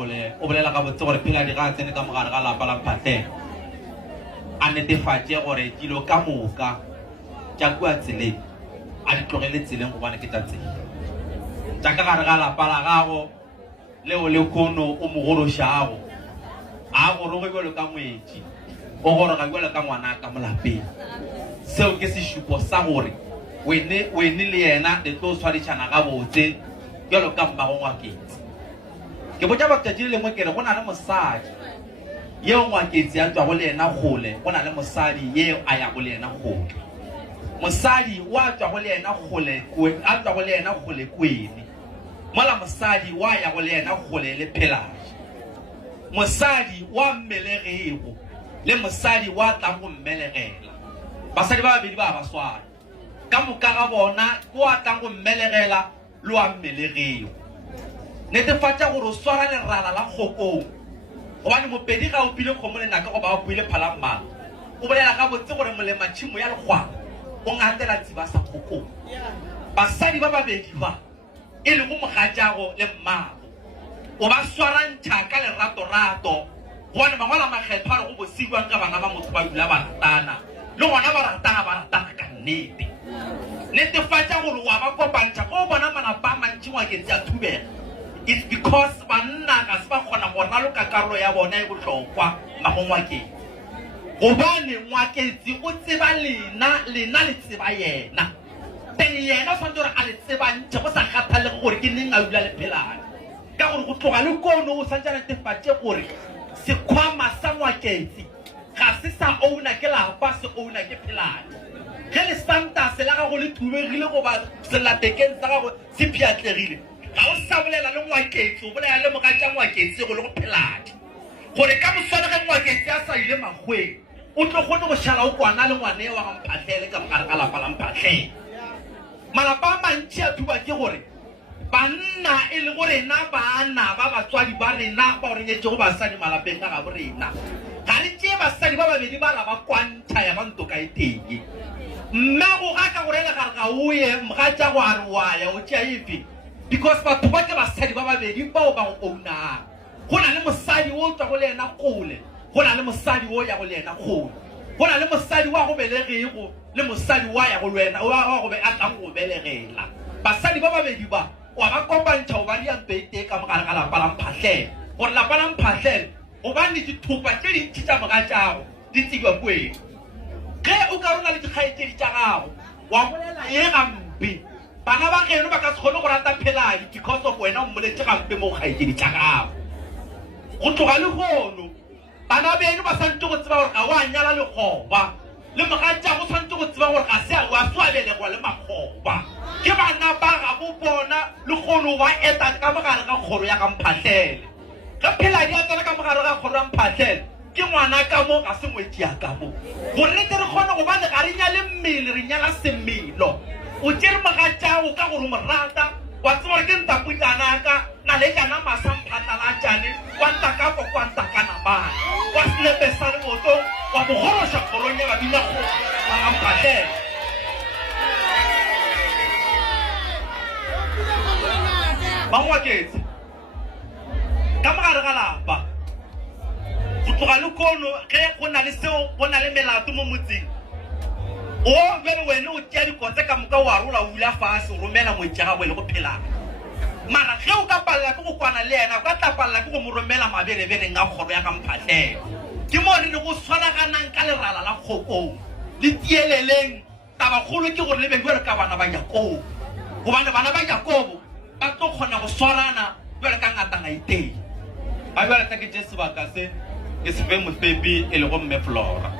gole o bolela ka botse gore phela di ga tsene ka mogare ga lapa la Mphahlele a netefatše gore dilo ka moka tša kua tseleng a di tlogele tseleng gobane ke tša tsela tša ka gare ga lapa la gago leo le kono o mogorošago a goroge bjalo ka ngwetši o goroga bjalo ka ngwana ka molapeng seo ke sešupo sa gore wene le yena le tlo tshwarišana ga botse bjalo ka mmago Ngwaketse ke botša batšatši le lengwe kere go na le mosadi yeo Ngwaketse a tšwago le yena gole go na le mosadi yeo a yago le yena gole mosadi wa tšwago le yena gole kwene mola mosadi wa yago le yena gole le Phelaji mosadi wa mmelegego le mosadi wa tlang go mmelegela basadi ba babedi ba baswari ka moka ga bona wa tlang go mmelegela le wa mmelegego netefatša gore o swara lerala la kgokong gobane mopedi ga o pile kgomo le naka go ba o buile phalamala o bolela ga botse gore molematšhimo ya lekgwana o ngatela tsiba sa kgokong basadi ba babedi ba e le go mogatšago le mmago o ba swarantšha ka lerato-rato gobane mangwala makgetho a re go bosiwang ka bana ba motho ba dula ba ratana le gona ba ratana ka nnete netefatša gore wa ba kopantšha go bona malapa a mantši Ngwaketse a thubega it's because banna ka se ba kgona go raloka karolo ya bona e bohlokwa mmago Ngwaketse gobane Ngwaketse o tseba lena le tseba yena then yena o tshwanetse gore a le tsebantšhe go sa kgathalege gore ke neng a dula le Phelaji ka gore go tloga le kono o santse a netefatše gore sekhwama sa Ngwaketse ga se sa ouna ke lapa se ouna ke Phelaji ge le santa se la gago le thubegile goba selatekeng sa gago se phiatlegile ga o sa bolela le Ngwaketse o bolela le mogatša Ngwaketse go le go Phelaji gore ka moswane ge Ngwaketse a sa ile magweng o tlo kgone go šala o kwana le ngwane wa ga Mphahlele ka mogare ga lapa la Mphahlele malapa a mantši a thuba ke gore banna e le go rena bana ba batswadi ba rena ba o renyetšego basadi malapeng ka ga bo rena ga re tšee basadi ba babedi ba la ba kwantšha ya banto ka e teng mme go ga ka gorele gare ga o ye mogatša go a re wa ya o tšea efe because batho ba ke basadi ba babedi bao ba go ounang go na le mosadi o tswa go le yena kgole go na le mosadi o ya go le yena kgole go na le mosadi wa go belegego le mosadi wa ya go lwena wa go be a tlang go belegela basadi ba babedi ba wa ba kopantšha go ba diampeite ka mogare ga lapa la Mphahlele gore lapa la Mphahlele gobane dithupa tše dintši tša mogatšago di tsiba kweng ge o ka rona le dikgaetšedi tša gago wa bolela ye gampe bana ba geno ba ka se kgone go rata Phelaji because of wena o mmoletše gampe mo kgaetšedi tša gago go tloga le gono bana beno ba santse go tseba gore ga o a nyala lekgoba le mogatša go tshwanetse go tseba gore ga se wa swabelegwa le makgoba ke bana ba ga bo bona le kgono ba eta ka mogare ga kgoro ya ga Mphahlele ge Phelaji a tsena ka mogare ga kgoro ya Mphahlele ke ngwana ka mo ga se ngwetši ya ka mo gore le te re kgone gobane ga re nyale mmele re nyala semelo o tšere mogatšago ka gore mo rata wa tseba gore ke ntaputsanaka na le jana masamphatlalatšane wa ntakafo kwa ntakanamane wa selepesa le botong wa bogoroša kgorong ya babinago ga Mphahlele ba Ngwaketse ka mogare ga lapa go tloga le kono ge go na le seo go na le melato mo motseng o bjale wena o tea dikotse ka moka wa rola o ula fase o romela ngwetši gagwe le go Phelaji mara ge o ka palela ke go kwana le yena o ka tla palela ke go mo romela mabelebeneng a kgoro ya ga Mphahlele ke mo re le go swaraganang ka lerala la kgokong le tieleleng tabakgolo ke gore le be bjale ka bana ba Yakobo gobane bana ba Yakobo ba tlo kgona go swarana bjale ka ngatana iteng a bjale ta ke tše sebaka se ke sefe Mofepi e le go Mme Flora